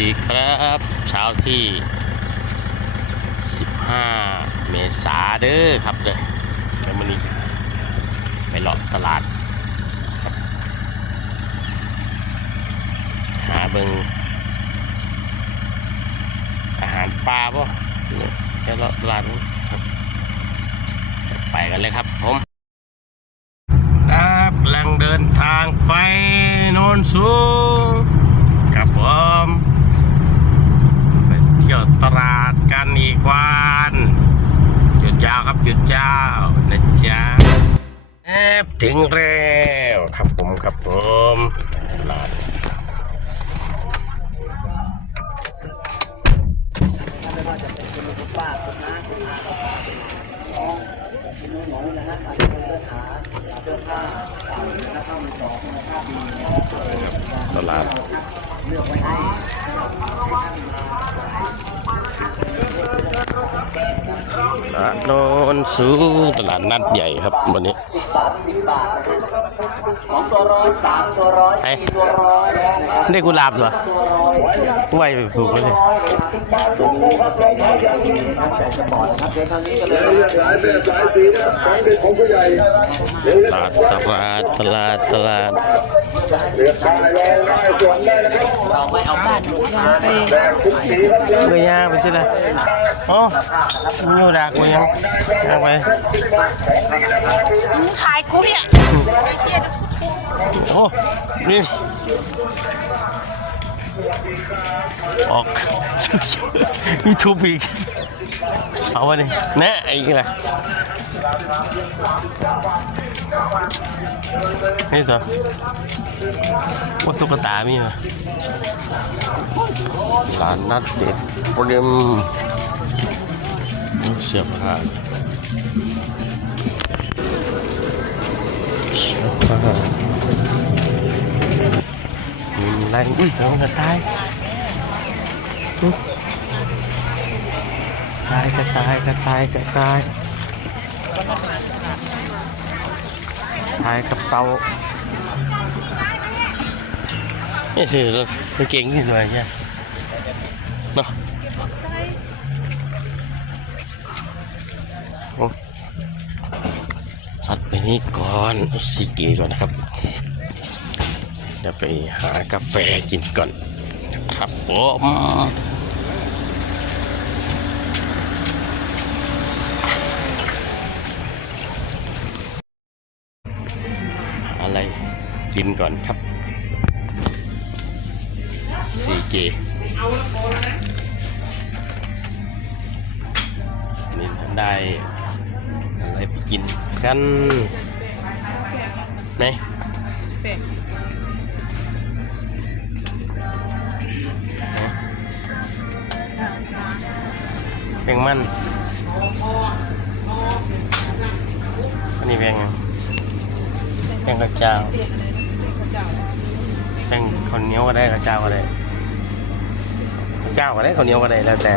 ดีครับเช้าที่ 15 เมษาเด้อครับเด้อเดี๋ยววันนี้ไปเลาะตลาดครับหาเบิงอาหารปลาป่ะเนี่ยแค่เลาะตลาดครับไปกันเลยครับผมครับกำลังเดินทางไปโนนสูงครับผม ที่ยวตลาดกันอีกวันหยุดยาวครับหยุดยาวนะจ๊ะแอบถึงแล้วครับผมครับผมตลาดตลาด เลือกไว้ให้ตลาดโนนสูงตลาดนัดใหญ่ครับวันนี้สิบบาทสิบบาท สองตัวร้อยสามตัวร้อยไอ้สี่ตัวร้อยนะครับได้กุหลาบเหรอตัวร้อยไหวไปผูกไว้เลยร้อยเลยสิบบาทตัวนี้ครับใจดีนะครับใจสปอร์ตนะครับเดี๋ยวทางนี้กันเลยหลายแบบหลายสีนะของเด็กของผู้ใหญ่เดี๋ยวตลาดตลาดตลาดตลาดเลือกทายลองได้สวนได้นะครับเราไม่เอาบ้านลูกค้าไปแดงทุกสีครับเงยยางไปที่ไหนอ๋อมันอยู่ดักกูยังยางไปถ่ายกูเนี่ยโอ้นี่ออกมีทูบีกเอาวะนี่แนะไอ้กี่ละนี่ตัวว่าตุ๊กตามีเหรอร้านนัดเด็ดโปรเดมเสียบผ้าเมีอะไรอุ้ยเจ้ากระต่ายตายกระต่ายกระต่ายกระต่ายตายกับเตานี่สิเราเก่งขึ้นมาใช่เนาะโอ้พัดไปนี่ก่อนเอาสีกินก่อนนะครับ เดี๋ยวไปหากาแฟกินก่อนนะครับผมหาอะไรกินก่อนครับสีเกนี่ได้อะไรไปกินกันไหน งมัน อันนี้แบงยังแบงกระเจ้าแบงข้าวเหนียวก็ได้กระเจ้าก็ได้กระเจ้าก็ได้ข้าวเหนียวก็ได้แล้วแต่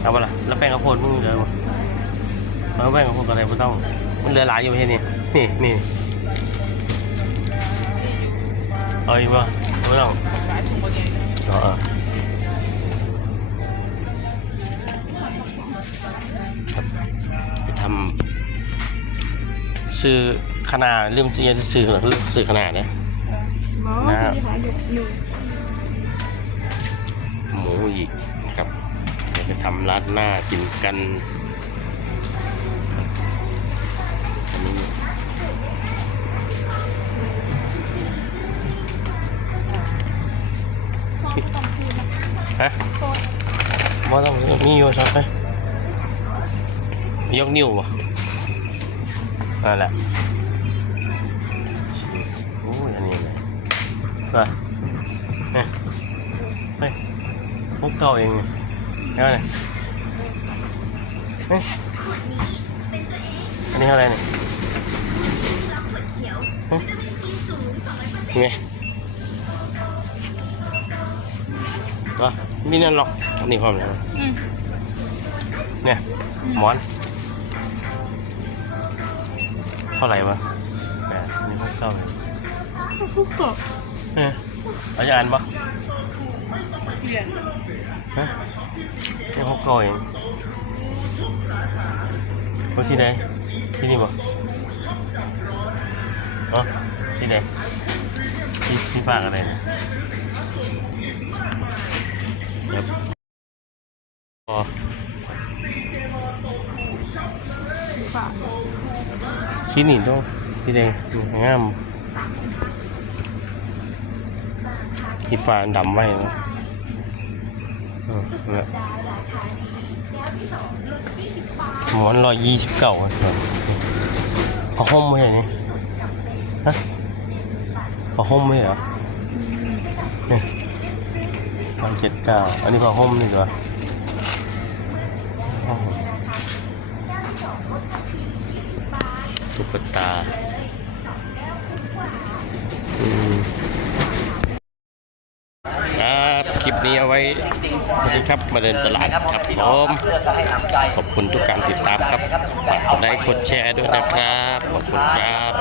เอาปะล่ะแล้วแป้งข้าวโพดมึงเหลือปะเอาแป้งข้าวโพดก็ได้ไม่ต้อง มันเหลือหลายอยู่ไม่ใช่นี่นี่นี่เอาอีกปะไม่ต้องอาเอ ทำซื้อขนาดเรื่องจริงจะซื้อหรือซื้อขนาดเนี่ยหมอนะที่หาอยู่อยู่หมูอีกนะครับเดี๋ยวไปทำราดหน้ากินกันอันนี้ฮะบ่ต้องมีอยู่ชอบไหม ยกนิ้วนั่นแหละโอ้ยอันนี้เลยไปเฮ้ยพวกเก่าเองเนี่ยเท่าไรเฮ้ยอันนี้เท่าไร่เนี่ยเฮ้ยไงวะมีนั่นหรอกอันนี้พร้อมแล้วอืมเนี่ยหมอน เท่าไหร่วะแหมนี่พวกเก้าเลยผู้กบเออเอาจะอ่านปะเเปลี่ยนฮะนี่เขาก่อยเขาที่ไหนที่นี่บ่อ๋อที่ไหนที่ที่ฝากอะไรนะเดี๋ยวพอ ฝาก ชิ้นนี้ต้องที่แดงงามที่ฟ้าดำไว้นะหมอนร้อยยี่สิบเก้าอะผ้าห่มไม่ใช่นี่ฮะผ้าห่มไม่เหรอเนี่ยร้อยเจ็ดเก้าอันนี้ผ้าห่มนี่เหรอผ้าห่ม ตุ๊กตาครับคลิปนี้เอาไว้สวัสดีครับมาเดินตลาดครับผมขอบคุณทุกการติดตามครับฝากกดไลค์กดแชร์ด้วยนะครับขอบคุณครับ